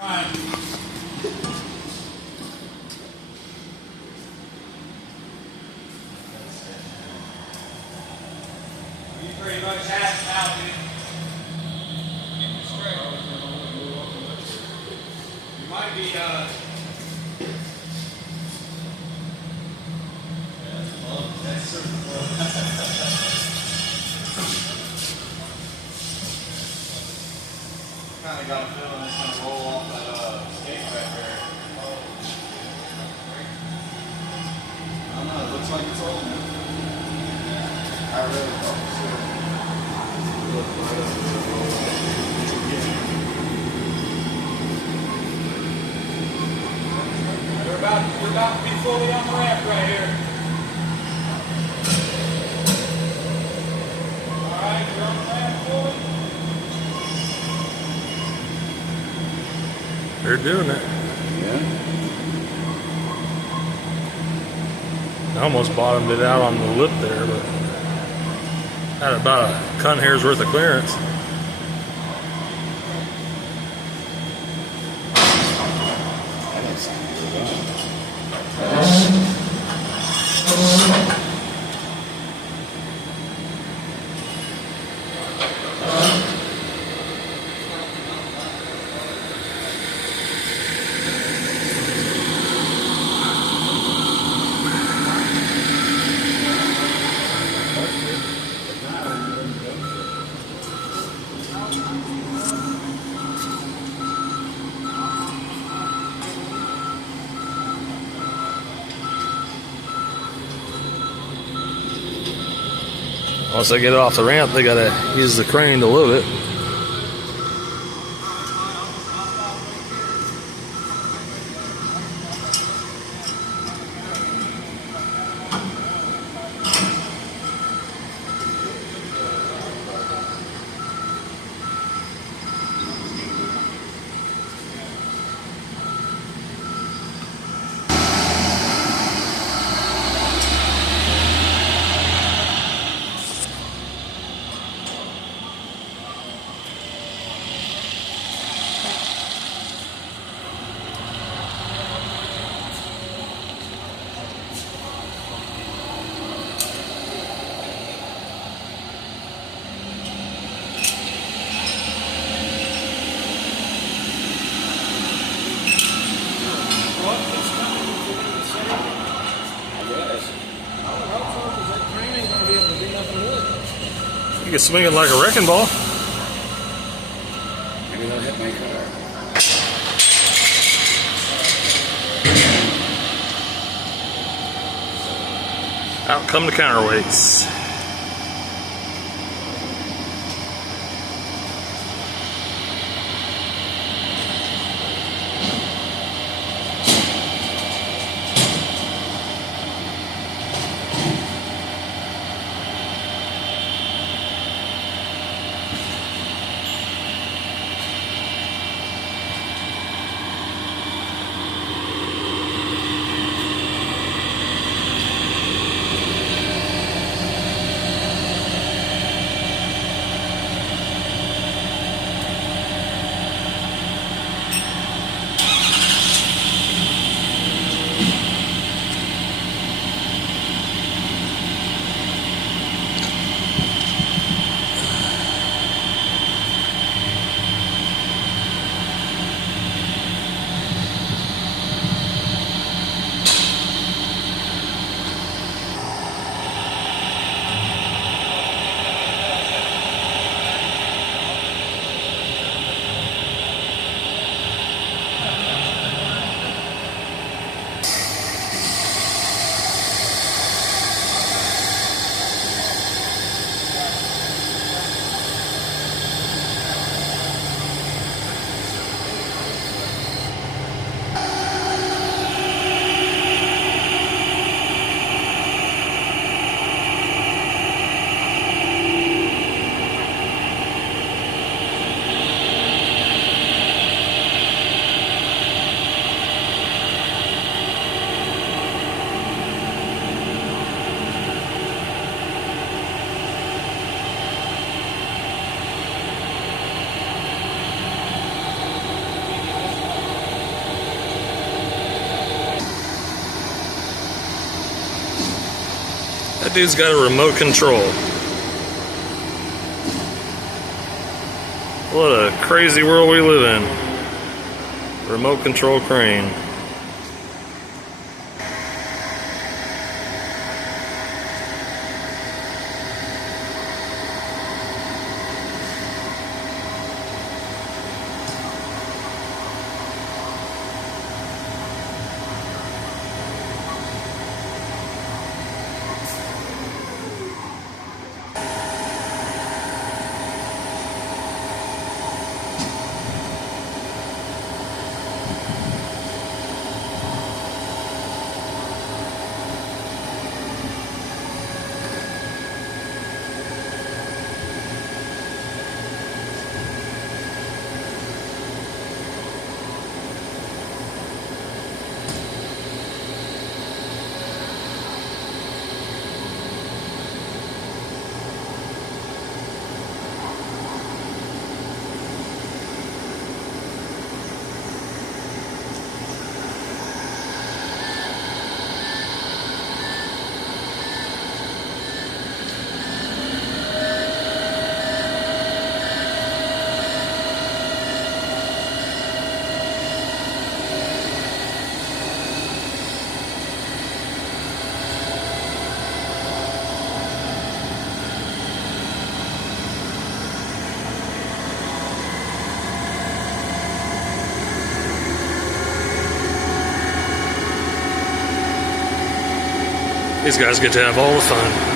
Right. You pretty much have it now, dude. You might be, kind of got a feeling it's going to roll off that skate back there. I don't know, it looks like it's old. I really thought it should look right up to the roll. You're about to be fully on the ramp right here. Alright, you're on the ramp fully. They're doing it. Yeah. I almost bottomed it out on the lip there, but had about a cunt hair's worth of clearance. Once they get it off the ramp, they gotta use the crane to load it. You can swing it like a wrecking ball. Maybe they'll hit my car. Out come the counterweights. That dude's got a remote control. What a crazy world we live in. Remote control crane. These guys get to have all the fun.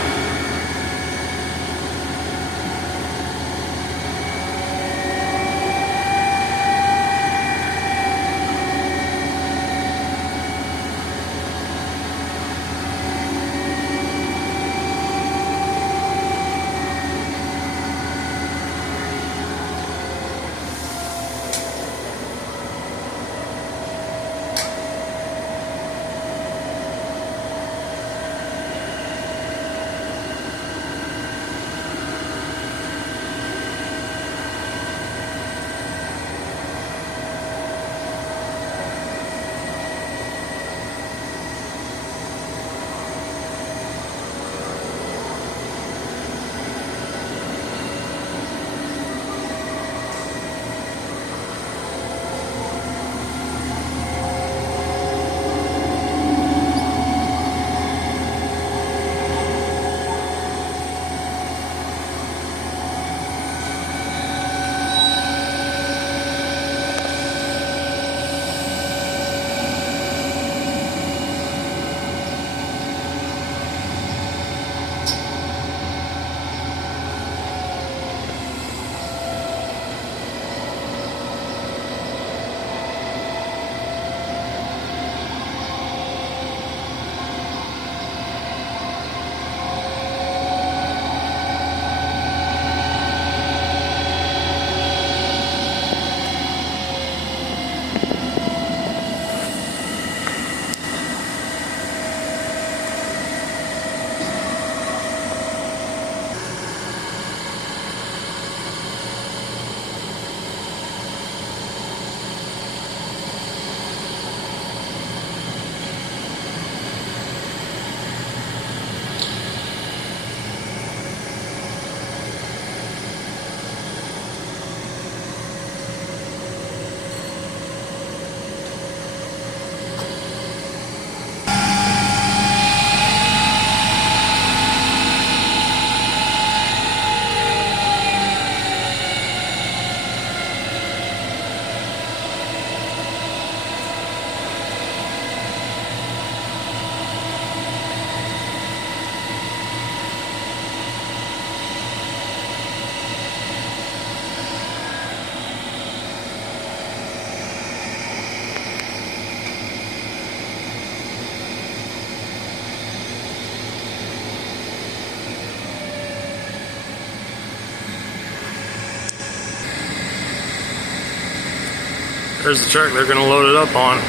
There's the truck they're going to load it up on.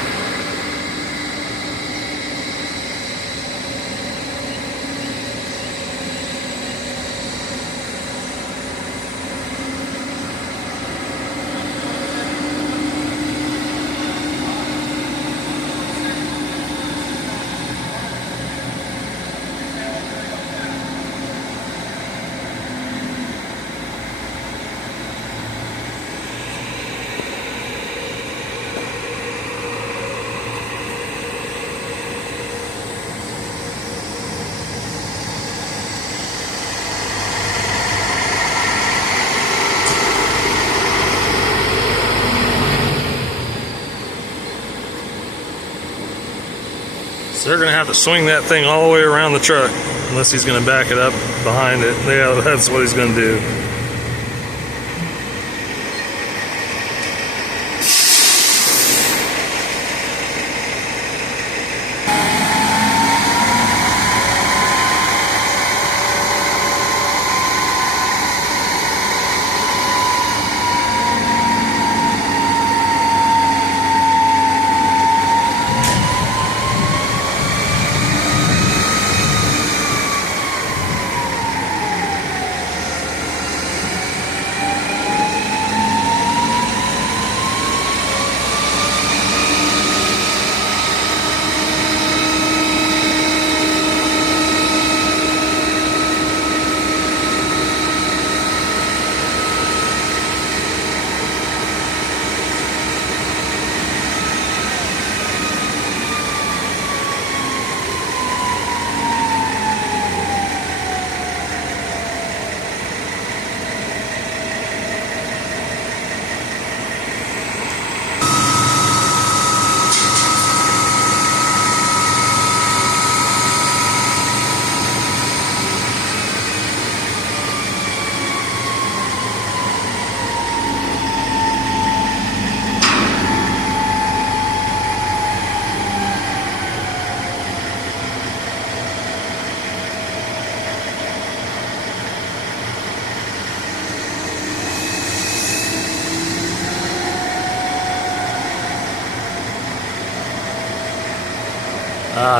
So they're gonna have to swing that thing all the way around the truck, unless he's gonna back it up behind it. Yeah, that's what he's gonna do.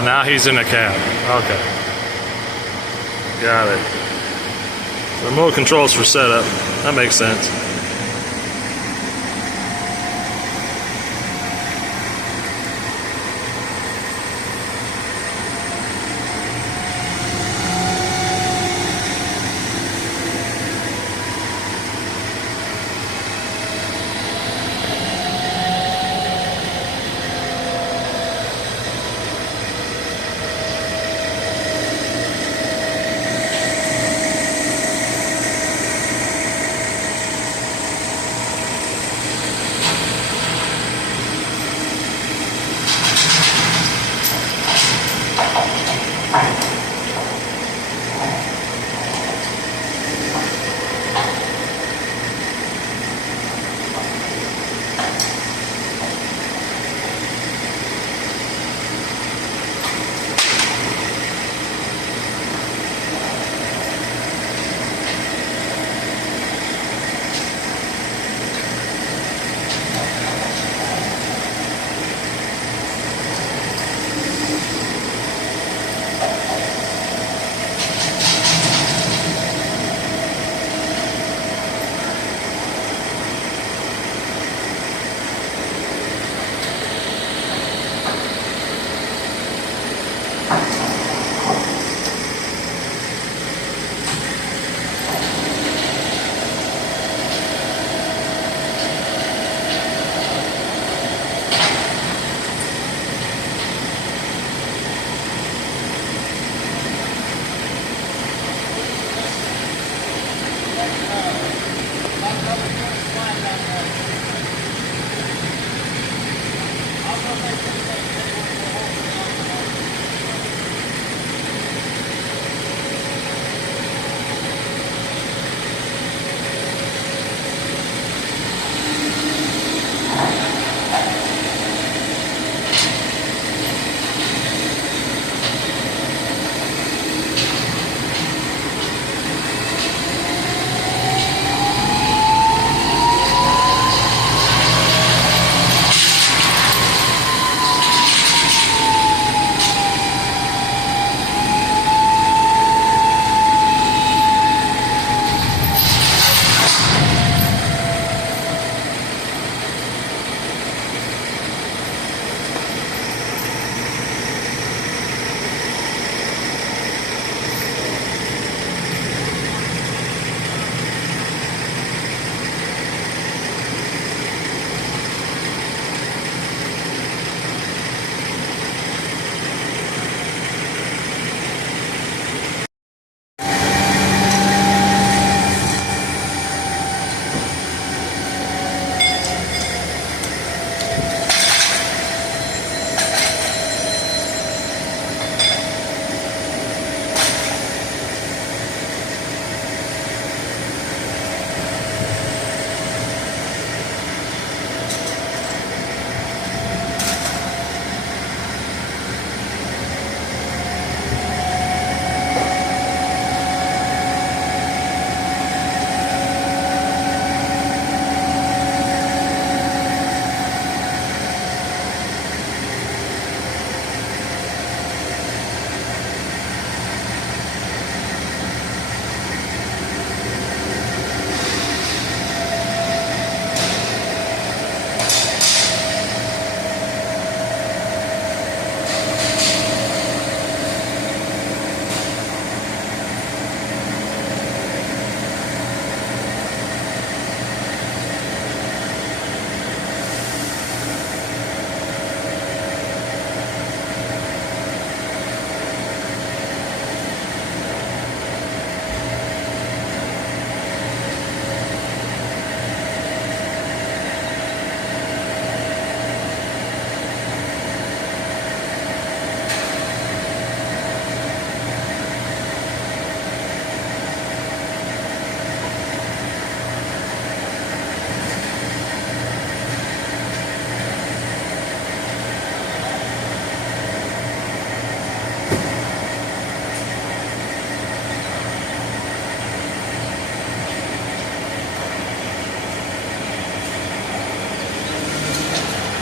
Now he's in the cab. Okay. Got it. Remote controls for setup. That makes sense.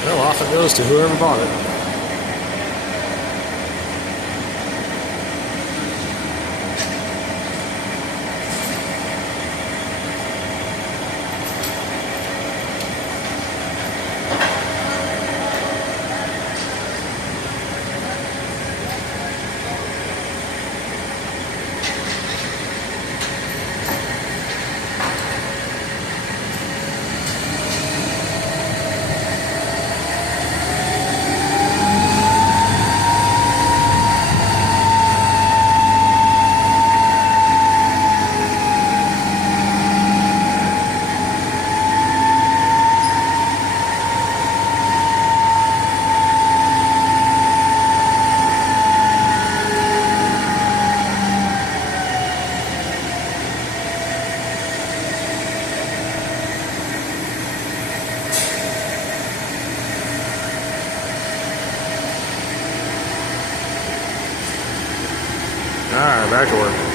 Well, off it goes to whoever bought it. All right, back to work.